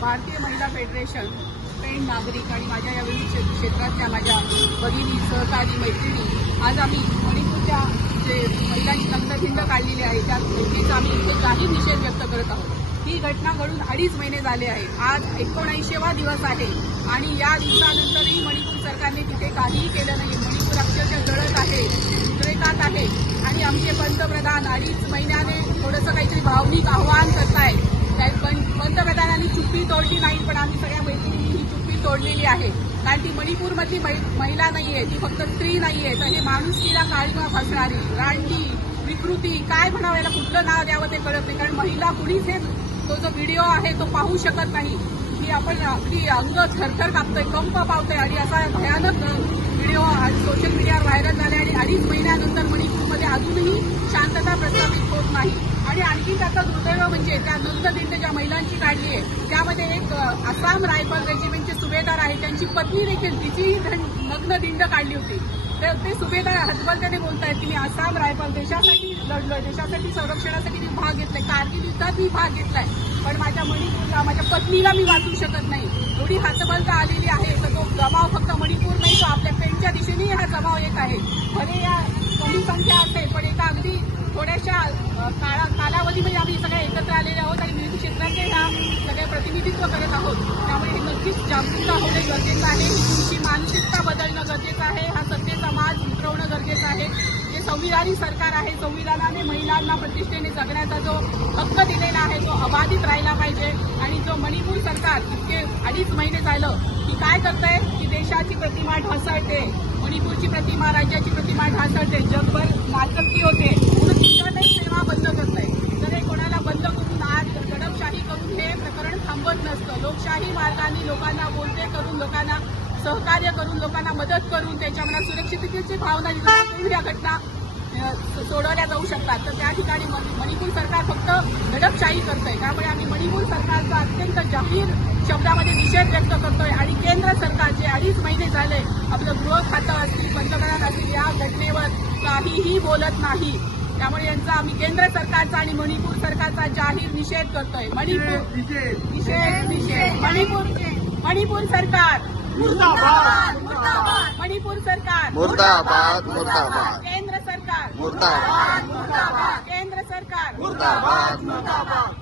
भारतीय महिला फेडरेशन, पेण नागरिक आणि माझ्या या विविध क्षेत्रातल्या माझ्या भगिनी, सहकारी, मैत्रिणी, आज आम्ही मणिपूरच्या जे महिलांची नग्नखिंड काढलेली आहे त्या घटनेचा आम्ही इथे जाहीर निषेध व्यक्त करत आहोत। ही घटना घडून 2.5 महिने झाले आहेत। आज 79वा दिवस आहे आणि या दिवसानंतरही मणिपूर सरकारने तिथे काहीही केलं नाही। मणिपूर अक्षरशः जळत आहे, उद्रेकात आहे आणि आमचे पंतप्रधान 2.5 महिन्याने थोडंसं काहीतरी भावनिक आवाहन करतायत। पंतप्रधानांनी चुप्पी तोडली नाही, पण आम्ही सगळ्या मैत्रिणींनी ही चुप्पी तोडलेली आहे। कारण ती मणिपूरमधली महिला नाहीये, ती फक्त स्त्री नाहीये, तर हे माणुसकीला काळीमा फासणारी, रांडी, विकृती, काय म्हणावं, याला कुठलं नाव द्यावं ते कळत नाही। कारण महिला कुणीच हे तो जो व्हिडिओ आहे तो पाहू शकत नाही की आपण अगदी अंग थरथर कापतोय, कंप पावतोय आणि असा भयानक व्हिडिओ सोशल मीडियावर व्हायरल झाले आणि 2.5 महिन्यानंतर मणिपूरमध्ये अजूनही शांतता प्रस्थापित होत नाही। आणि आणखी त्याचा दुर्दैव म्हणजे त्या नग्नदिंड ज्या महिलांची काढली आहे त्यामध्ये एक आसाम रायफल रेजिमेंटचे सुभेदार आहे, त्यांची पत्नी देखील तिचीही नग्नदिंड काढली होती। तर ते सुभेदार हतबलतेने बोलतायत की मी आसाम रायफल देशासाठी लढलोय, देशासाठी संरक्षणासाठी मी भाग घेतलाय, कारगिल युद्धात मी भाग घेतलाय, पण माझ्या मणिपूरला, माझ्या पत्नीला मी वाचू शकत नाही। एवढी हतबलता आलेली आहे। तर तो जमाव फक्त मणिपूर नाही, तो आपल्या पेणच्या दिशेनेही हा जमाव येत आहे। भले या कमी संख्या असेल, पण एका अगदी थोड्याशा कालावधीमध्ये आम्ही सगळे एकत्र आलेले आहोत आणि विविध क्षेत्राचे ह्या सगळे प्रतिनिधित्व करत आहोत। त्यामुळे हे नक्कीच जागरूकता होणे गरजेचं आहे, तुमची मानसिकता बदलणं गरजेचं आहे, हा सत्तेचा माज उतरवणं गरजेचं आहे। जे संविधानिक सरकार आहे, संविधानाने महिलांना प्रतिष्ठेने जगण्याचा जो हक्क दिलेला आहे तो अबाधित राहिला पाहिजे। आणि जो मणिपूर सरकार इतके 2.5 महिने झालं की काय करतंय की देशाची प्रतिमा ढासळते, मणिपूरची प्रतिमा, राज्याची प्रतिमा ढासळते, जगभर नाचक्की होते, म्हणून इंटरनेट सेवा बंद करतंय। तर हे कोणाला बंद करून आज दडपशाही करून हे प्रकरण थांबत नसतं। लोकशाही मार्गाने लोकांना बोलते करून, लोकांना सहकार्य करून, लोकांना मदत करून, त्यांच्या मनात सुरक्षिततेची भावना निर्माण या घटना सोडवल्या जाऊ शकतात। तर त्या ठिकाणी मणिपूर सरकार फक्त दडपशाही करतंय। त्यामुळे आम्ही मणिपूर सरकारचा अत्यंत जाहीर शब्दामध्ये निषेध व्यक्त करतोय आणि केंद्र सरकार जे 2.5 महिने झाले आपलं गृह खातं असतील, पंतप्रधान असतील, या घटनेवर काहीही बोलत नाही। त्यामुळे यांचा आम्ही केंद्र सरकारचा आणि मणिपूर सरकारचा जाहीर निषेध करतोय। मणिपूर सरकार मुर्दाबाद, मणिपूर सरकार मुर्दाबाद, मुर्दाबाद, केंद्र सरकार मुर्दाबाद, केंद्र सरकार मुर्दाबाद, मुर्दाबाद।